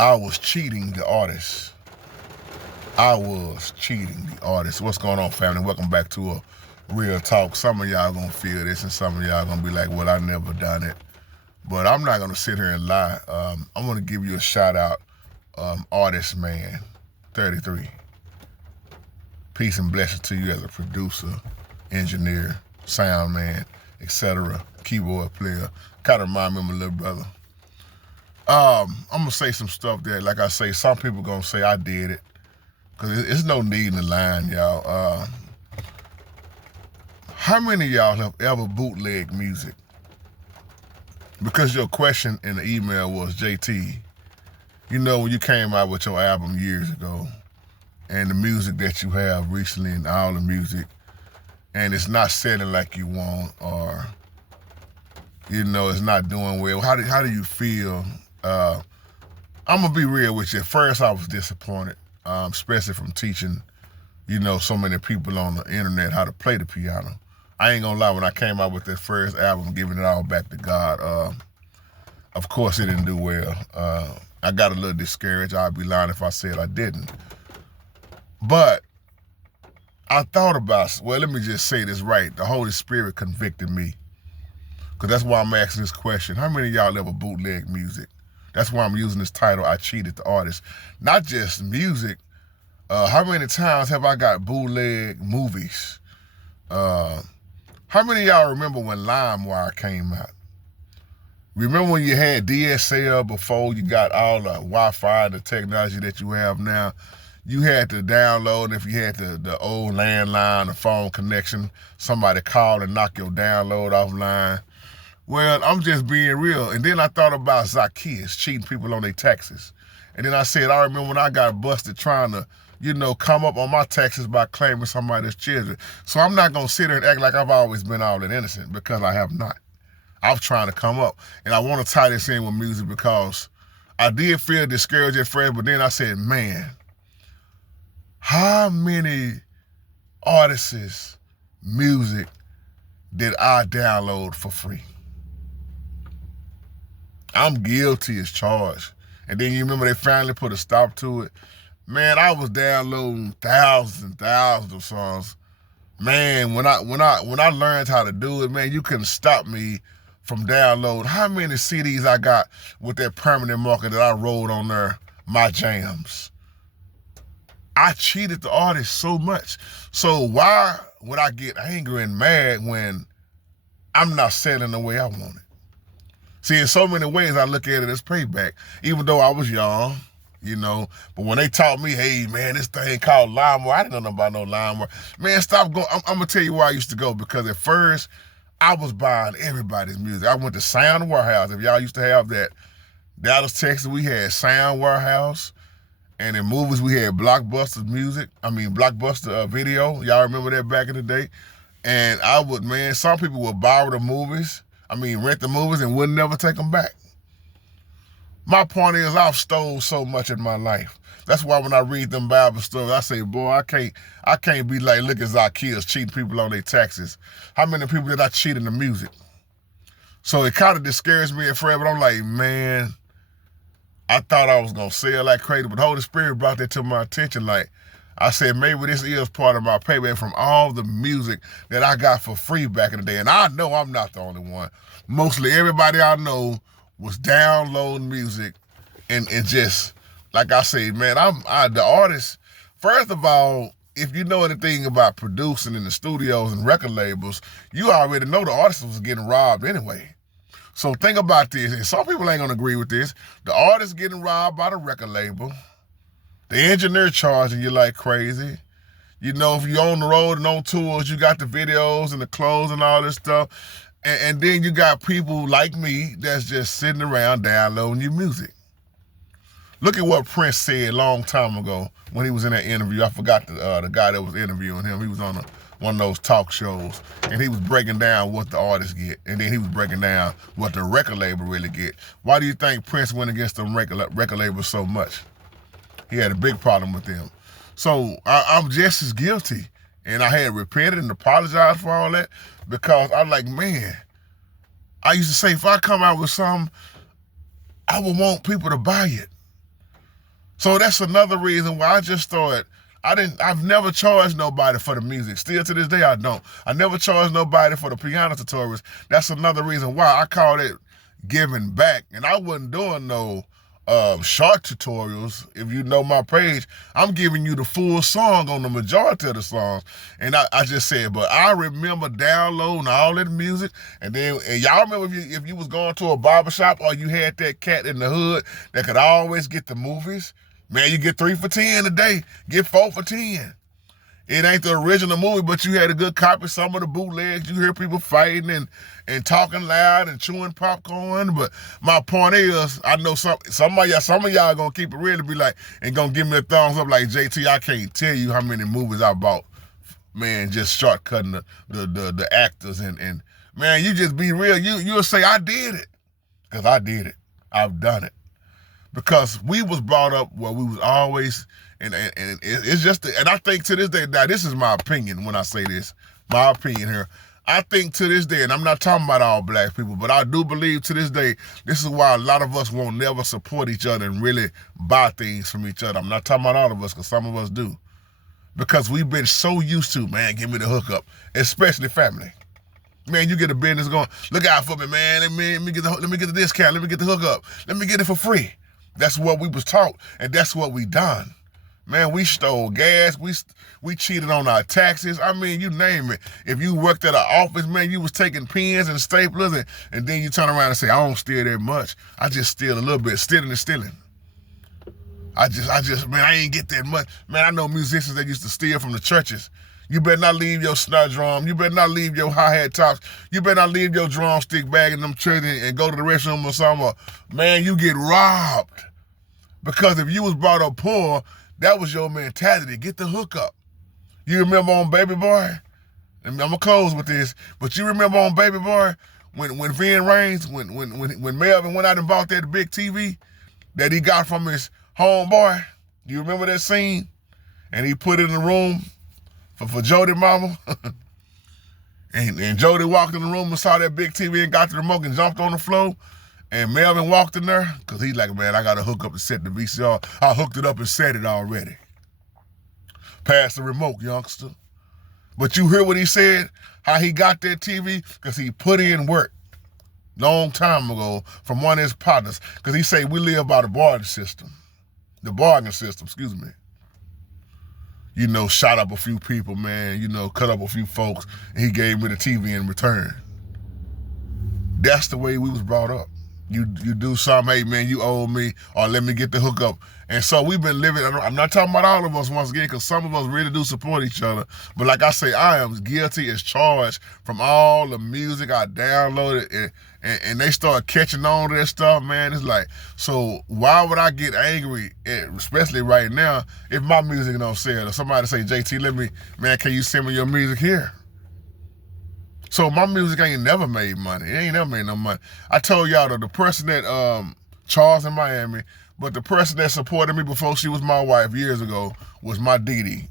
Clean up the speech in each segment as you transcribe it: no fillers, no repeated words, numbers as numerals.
I was cheating the artist. I was cheating the artist. What's going on, family? Welcome back to a real talk. Some of y'all gonna feel this and some of y'all gonna be like, well, I never done it. But I'm not gonna sit here and lie. I'm gonna give you a shout out, Artist Man 33. Peace and blessings to you as a producer, engineer, sound man, etc., keyboard player. Kind of remind me of my little brother. I'm gonna say some stuff that, like I say, some people gonna say I did it, cause it's no need in the line, y'all. How many of y'all have ever bootleg music? Because your question in the email was, JT, you know when you came out with your album years ago, and the music that you have recently and all the music, and it's not selling like you want, or you know it's not doing well. How do you feel? I'm gonna be real with you. At first, I was disappointed, especially from teaching, so many people on the internet how to play the piano. I ain't gonna lie, when I came out with that first album, Giving It All Back to God, of course it didn't do well. I got a little discouraged. I'd be lying if I said I didn't. But I thought about, well, let me just say this right. The Holy Spirit convicted me. Because that's why I'm asking this question. How many of y'all ever bootleg music? That's why I'm using this title, I Cheated the Artist. Not just music. How many times have I got bootleg movies? How many of y'all remember when LimeWire came out? Remember when you had DSL before you got all the Wi-Fi and the technology that you have now? You had to download, if you had the old landline, the phone connection, somebody called and knock your download offline. Well, I'm just being real. And then I thought about Zacchaeus cheating people on their taxes. And then I said, I remember when I got busted trying to, come up on my taxes by claiming somebody's children. So I'm not going to sit there and act like I've always been all that innocent, because I have not. I was trying to come up. And I want to tie this in with music because I did feel discouraged at first, but then I said, man, how many artists' music did I download for free? I'm guilty as charged. And then you remember they finally put a stop to it. Man, I was downloading thousands and thousands of songs. Man, when I learned how to do it, man, you couldn't stop me from downloading. How many CDs I got with that permanent marker that I wrote on there, my jams? I cheated the artist so much. So why would I get angry and mad when I'm not selling the way I want it? See, in so many ways, I look at it as payback, even though I was young, But when they taught me, hey, man, this thing called LimeWire, I didn't know nothing about no LimeWire. Man, stop going. I'm going to tell you why I used to go, because at first, I was buying everybody's music. I went to Sound Warehouse. If y'all used to have that, Dallas, Texas, we had Sound Warehouse. And in movies, we had Blockbuster video. Y'all remember that back in the day? And some people would borrow the movies, rent the movies and would never take them back. My point is, I've stole so much in my life. That's why when I read them Bible stories, I say, boy, I can't be like, look at Zacchaeus cheating people on their taxes. How many people did I cheat in the music? So it kind of discouraged me at first, but I'm like, man, I thought I was going to sell like crazy, but the Holy Spirit brought that to my attention. Like, I said, maybe this is part of my payback from all the music that I got for free back in the day. And I know I'm not the only one. Mostly everybody I know was downloading music and just, like I say, man, the artist. First of all, if you know anything about producing in the studios and record labels, you already know the artist was getting robbed anyway. So think about this, and some people ain't gonna agree with this. The artist getting robbed by the record label, the engineer charging you like crazy. If you're on the road and on tours, you got the videos and the clothes and all this stuff. And then you got people like me that's just sitting around downloading your music. Look at what Prince said a long time ago when he was in that interview. I forgot the guy that was interviewing him. He was on one of those talk shows, and he was breaking down what the artists get, and then he was breaking down what the record label really get. Why do you think Prince went against them record labels so much? He had a big problem with them. So I'm just as guilty. And I had repented and apologized for all that, because I'm like, man, I used to say, if I come out with something, I would want people to buy it. So that's another reason why I just thought I've never charged nobody for the music. Still to this day, I don't. I never charged nobody for the piano tutorials. That's another reason why I call it giving back. And I wasn't doing no short tutorials. If you know my page, I'm giving you the full song on the majority of the songs. And I just said, but I remember downloading all that music. And y'all remember if you was going to a barbershop or you had that cat in the hood that could always get the movies, man, you get 3 for $10 a day, get 4 for $10. It ain't the original movie, but you had a good copy. Some of the bootlegs, you hear people fighting and talking loud and chewing popcorn. But my point is, I know some of y'all gonna keep it real and be like, and gonna give me a thumbs up like, JT, I can't tell you how many movies I bought, man, just shortcutting the actors and man, you just be real. You'll say, I did it. Because I did it. I've done it. Because we was brought up where we was always, and it's just, and I think to this day, now this is my opinion when I say this, my opinion here. I think to this day, and I'm not talking about all black people, but I do believe to this day, this is why a lot of us won't never support each other and really buy things from each other. I'm not talking about all of us, because some of us do. Because we've been so used to, man, give me the hookup, especially family. Man, you get a business going, look out for me, man. Let me get the discount. Let me get the hookup. Let me get it for free. That's what we was taught, and that's what we done. Man, we stole gas. We cheated on our taxes. I mean, you name it. If you worked at an office, man, you was taking pens and staplers, and then you turn around and say, I don't steal that much. I just steal a little bit. Stealing is stealing. I just, man, I ain't get that much. Man, I know musicians that used to steal from the churches. You better not leave your snare drum. You better not leave your hi-hat tops. You better not leave your drumstick bag in them churches and go to the restroom or something. Man, you get robbed. Because if you was brought up poor, that was your mentality. Get the hookup. You remember on Baby Boy? And I'm gonna close with this, but you remember on Baby Boy when Vin Raines, when Melvin went out and bought that big TV that he got from his homeboy? You remember that scene? And he put it in the room for Jody mama. and Jody walked in the room and saw that big TV and got the remote and jumped on the floor. And Melvin walked in there, because he's like, man, I got to hook up and set the VCR. I hooked it up and set it already. Pass the remote, youngster. But you hear what he said? How he got that TV? Because he put in work long time ago from one of his partners. Because he said, we live by the bargain system. The bargain system, excuse me. You know, shot up a few people, man. You know, cut up a few folks. And he gave me the TV in return. That's the way we was brought up. You do something, hey, man, you owe me, or let me get the hookup. And so we've been living, I'm not talking about all of us once again, because some of us really do support each other. But like I say, I am guilty as charged from all the music I downloaded, and they start catching on to that stuff, man. It's like, so why would I get angry, especially right now, if my music don't sell? Or somebody say, JT, man, can you send me your music here? So my music ain't never made money. It ain't never made no money. I told y'all that the person that Charles in Miami, but the person that supported me before she was my wife years ago was my Dee Dee.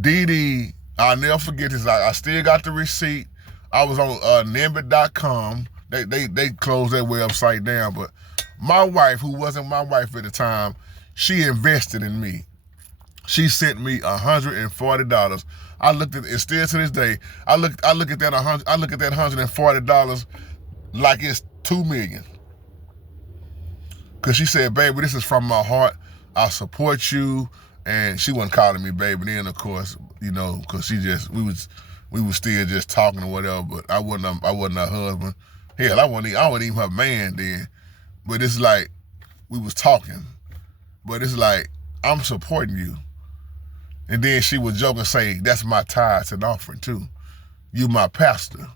Dee Dee, I'll never forget this. I still got the receipt. I was on Nimbit.com. They closed that website down, but my wife, who wasn't my wife at the time, she invested in me. She sent me $140. I looked at it, still to this day, I look at that $140 like it's $2 million. Cause she said, baby, this is from my heart. I support you. And she wasn't calling me baby then, of course, you know, cause we was still just talking or whatever, but I wasn't her husband. Hell, I wasn't even her man then. But it's like, we was talking. But it's like, I'm supporting you. And then she would joke and say, that's my tithes and offering too. You my pastor.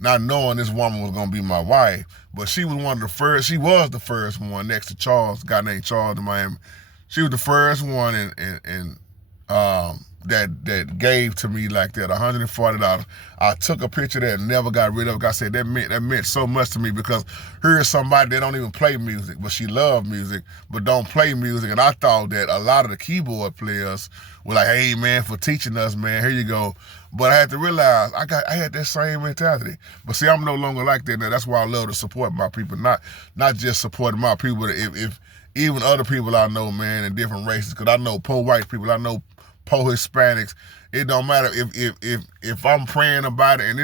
Not knowing this woman was gonna be my wife, but she was the first one next to Charles, a guy named Charles in Miami. She was the first one, and that gave to me like that, $140. I took a picture of that and never got rid of it. I said that meant so much to me, because here's somebody that don't even play music, but she loved music, but don't play music. And I thought that a lot of the keyboard players were like, hey man, for teaching us, man, here you go. But I had to realize I had that same mentality. But see, I'm no longer like that now. That's why I love to support my people, not just supporting my people, but if even other people I know, man, in different races, because I know poor white people, I know poor Hispanics. It don't matter if I'm praying about it and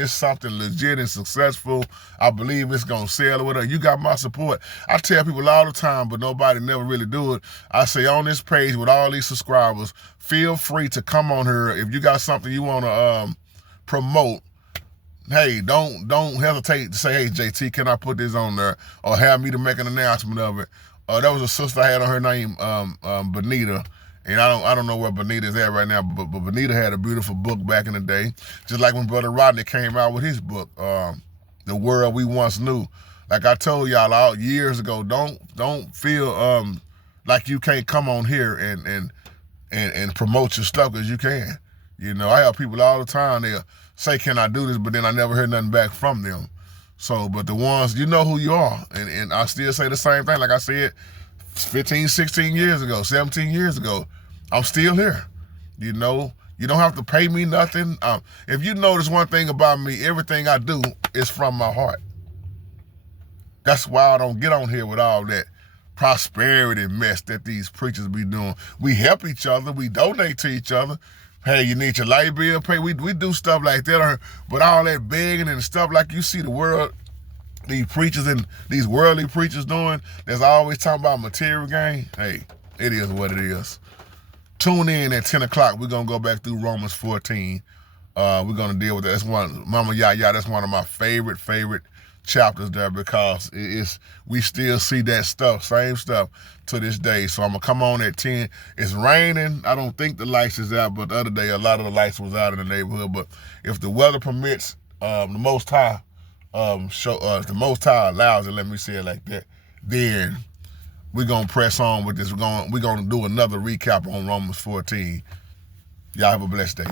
it's something legit and successful, I believe it's gonna sell or whatever. You got my support. I tell people all the time, but nobody never really do it. I say on this page with all these subscribers, feel free to come on here if you got something you want to promote. Hey, don't hesitate to say, hey JT, can I put this on there, or have me to make an announcement of it. There was a sister I had on her name, Benita. And I don't know where Benita's at right now, but Benita had a beautiful book back in the day. Just like when Brother Rodney came out with his book, The World We Once Knew. Like I told y'all out years ago, don't feel like you can't come on here and promote your stuff, because you can. You know, I have people all the time, they'll say, can I do this? But then I never hear nothing back from them. So, but the ones, you know who you are. And I still say the same thing. Like I said, 15, 16 years ago, 17 years ago, I'm still here. You know, you don't have to pay me nothing. If you notice one thing about me, everything I do is from my heart. That's why I don't get on here with all that prosperity mess that these preachers be doing. We help each other. We donate to each other. Hey, you need your light bill paid. We do stuff like that. But all that begging and stuff like you see the world, these preachers and these worldly preachers doing, that's always talking about material gain. Hey, it is what it is. Tune in at 10 o'clock. We're going to go back through Romans 14. We're going to deal with that. That's one, Mama Yah, that's one of my favorite chapters there, because we still see that stuff, same stuff to this day. So I'm going to come on at 10. It's raining. I don't think the lights is out, but the other day a lot of the lights was out in the neighborhood. But if the weather permits, the Most High, if the Most High allows it, let me say it like that, then we're going to press on with this. We're going to do another recap on Romans 14. Y'all have a blessed day.